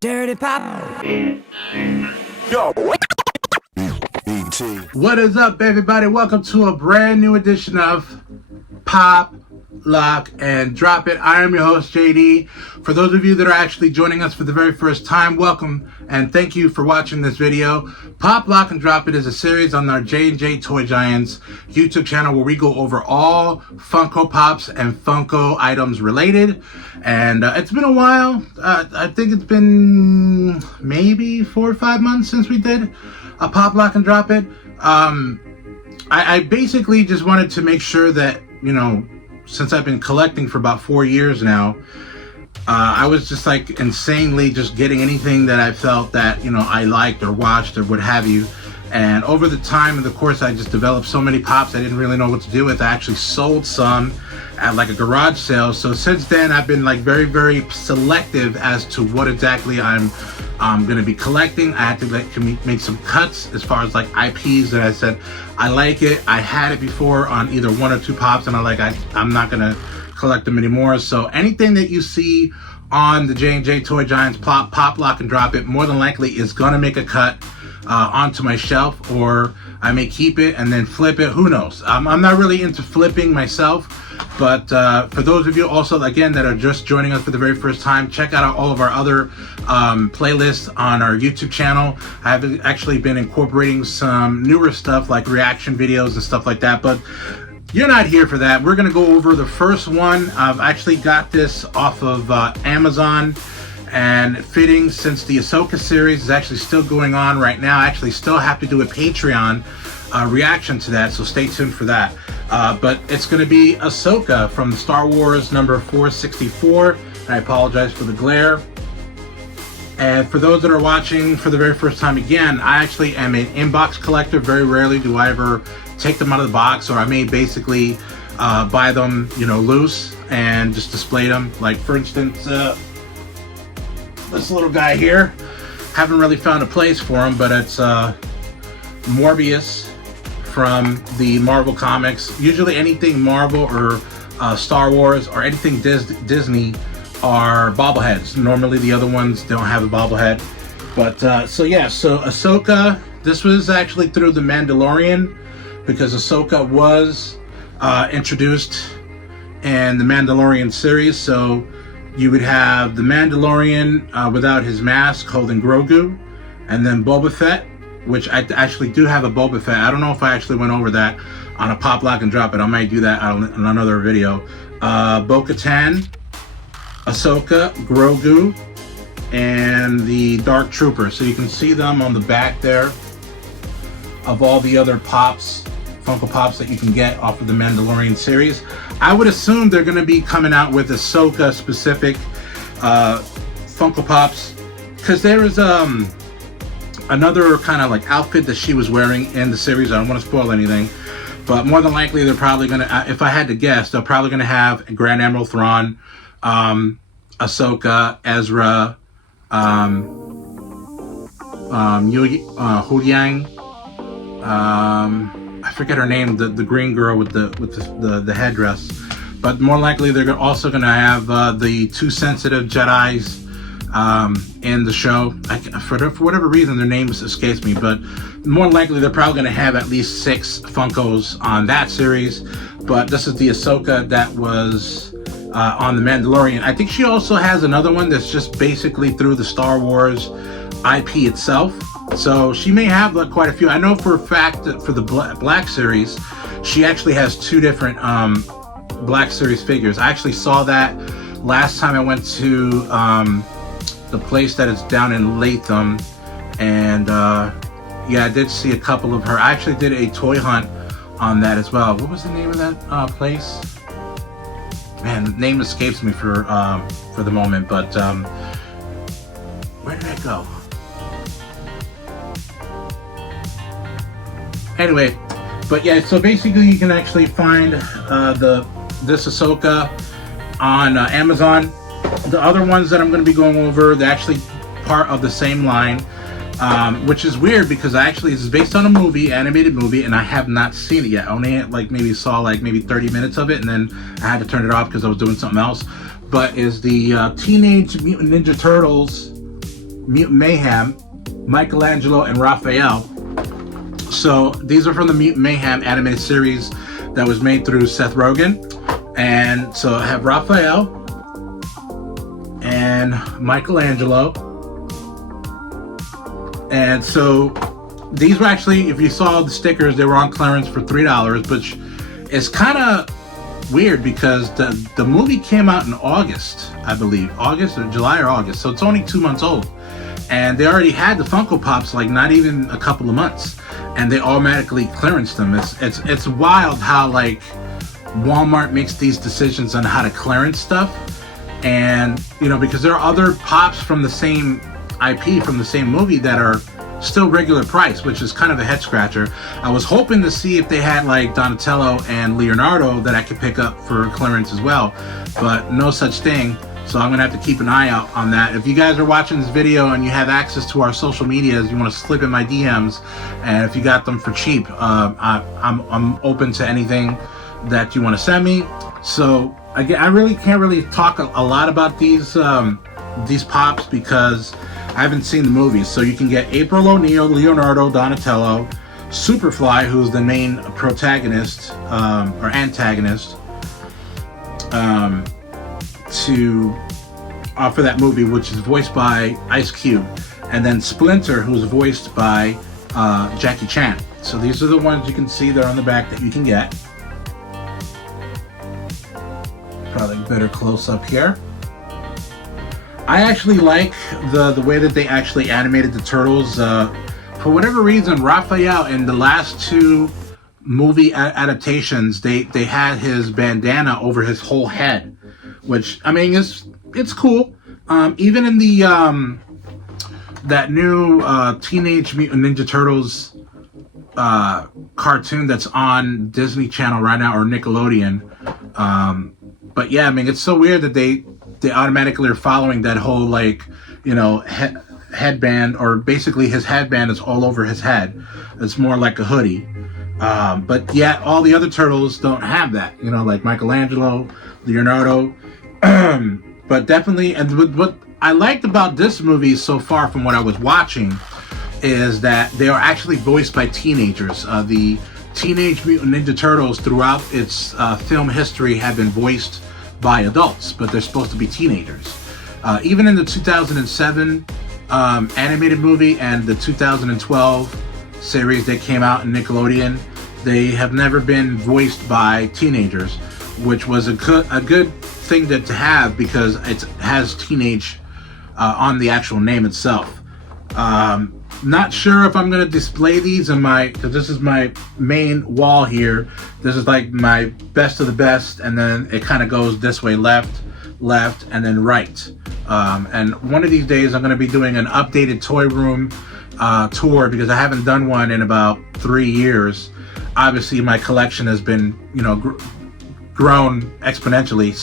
Dirty Pop. Yo. What is up, everybody? Welcome to a brand new edition of Pop, Lock, and Drop It. I am your host, JD. For those of you that are actually joining us for the very first time, welcome and thank you for watching this video. Pop, Lock, and Drop It is a series on our J&J Toy Giants YouTube channel where we go over all Funko Pops and Funko items related. And it's been a while. I think it's been maybe 4 or 5 months since we did a Pop, Lock, and Drop It. I basically just wanted to make sure that, you know, since I've been collecting for about 4 years now, I was just like insanely just getting anything that I felt that, you know, I liked or watched or what have you. And over the time of the course, I just developed so many pops I didn't really know what to do with. I actually sold some at like a garage sale. So since then, I've been like very, very selective as to what exactly I'm going to be collecting. I had to make some cuts as far as like IPs that I said, I like it. I had it before on either 1 or 2 pops and I'm not going to collect them anymore. So anything that you see on the J&J Toy Giants Pop, Lock, and Drop It more than likely is going to make a cut onto my shelf, or I may keep it and then flip it. Who knows? I'm not really into flipping myself, but for those of you also, again, that are just joining us for the very first time, check out all of our other playlists on our YouTube channel. I've actually been incorporating some newer stuff like reaction videos and stuff like that, but you're not here for that. We're gonna go over the first one. I've actually got this off of Amazon, and fitting, since the Ahsoka series is actually still going on right now, I actually still have to do a Patreon reaction to that, so stay tuned for that. But it's gonna be Ahsoka from Star Wars number 464, and I apologize for the glare. And for those that are watching for the very first time, again, I actually am an inbox collector. Very rarely do I ever take them out of the box, or I may basically buy them, you know, loose and just display them. Like, for instance, this little guy here, haven't really found a place for him, but it's Morbius from the Marvel comics. Usually anything Marvel or Star Wars or anything Disney are bobbleheads. Normally the other ones don't have a bobblehead. But so yeah, so Ahsoka, this was actually through The Mandalorian, because Ahsoka was introduced in the Mandalorian series. So you would have the Mandalorian without his mask holding Grogu, and then Boba Fett, which I actually do have a Boba Fett. I don't know if I actually went over that on a Pop, Lock, and Drop It. I might do that on another video. Bo-Katan, Ahsoka, Grogu, and the Dark Trooper. So you can see them on the back there of all the other pops, Funko Pops that you can get off of the Mandalorian series. I would assume they're going to be coming out with Ahsoka specific Funko Pops, because there is another kind of like outfit that she was wearing in the series. I don't want to spoil anything, but more than likely they're probably going to, if I had to guess, they're probably going to have Grand Admiral Thrawn, Ahsoka, Ezra, Huyang, I forget her name, the green girl with the headdress. But more likely they're also going to have the 2 sensitive Jedis in the show. For whatever reason their names escapes me, but more likely they're probably going to have at least 6 Funkos on that series. But this is the Ahsoka that was on the Mandalorian. I think she also has another one that's just basically through the Star Wars IP itself. So she may have like quite a few. I know for a fact that for the Black series, she actually has 2 different Black series figures. I actually saw that last time I went to the place that is down in Latham, and yeah, I did see a couple of her. I actually did a toy hunt on that as well. What was the name of that place? Man, the name escapes me for the moment, but where did it go? Anyway, but yeah, so basically you can actually find this Ahsoka on Amazon. The other ones that I'm going to be going over, they're actually part of the same line, which is weird because this is based on a movie, animated movie, and I have not seen it yet. I only like maybe saw like maybe 30 minutes of it, and then I had to turn it off because I was doing something else. But is the Teenage Mutant Ninja Turtles Mutant Mayhem, Michelangelo, and Raphael. So these are from the Mutant Mayhem animated series that was made through Seth Rogen. And so I have Raphael and Michelangelo. And so these were actually, if you saw the stickers, they were on clearance for $3, which is kind of weird because the movie came out in August, I believe. August or July or August. So it's only 2 months old. And they already had the Funko Pops like not even a couple of months. And they automatically clearanced them. It's wild how like Walmart makes these decisions on how to clearance stuff. And, you know, because there are other Pops from the same IP, from the same movie that are still regular price, which is kind of a head scratcher. I was hoping to see if they had like Donatello and Leonardo that I could pick up for clearance as well, but no such thing. So I'm gonna have to keep an eye out on that. If you guys are watching this video and you have access to our social medias, you want to slip in my DMs, and if you got them for cheap, I'm open to anything that you want to send me. So again, I really can't really talk a lot about these Pops because I haven't seen the movies. So you can get April O'Neil, Leonardo, Donatello, Superfly, who's the main protagonist or antagonist for that movie, which is voiced by Ice Cube, and then Splinter, who's voiced by Jackie Chan. So these are the ones you can see there on the back that you can get. Probably better close up here. I actually like the way that they actually animated the turtles. For whatever reason, Raphael in the last two movie adaptations, they had his bandana over his whole head, which I mean it's cool. Even in the that new Teenage Mutant Ninja Turtles cartoon that's on Disney Channel right now, or Nickelodeon. But yeah, I mean it's so weird that they automatically are following that whole like, you know, headband, or basically his headband is all over his head. It's more like a hoodie. But yet all the other turtles don't have that, you know, like Michelangelo, Leonardo. But definitely, and what I liked about this movie so far from what I was watching is that they are actually voiced by teenagers. The Teenage Mutant Ninja Turtles throughout its film history have been voiced by adults, but they're supposed to be teenagers. Even in the 2007 animated movie and the 2012 series that came out in Nickelodeon, they have never been voiced by teenagers, which was a good thing to have because it has teenage on the actual name itself. Not sure if I'm going to display these in because this is my main wall here. This is like my best of the best, and then it kind of goes this way, left, and then right. And one of these days I'm going to be doing an updated toy room tour because I haven't done one in about 3 years. Obviously my collection has been, you know, grown exponentially since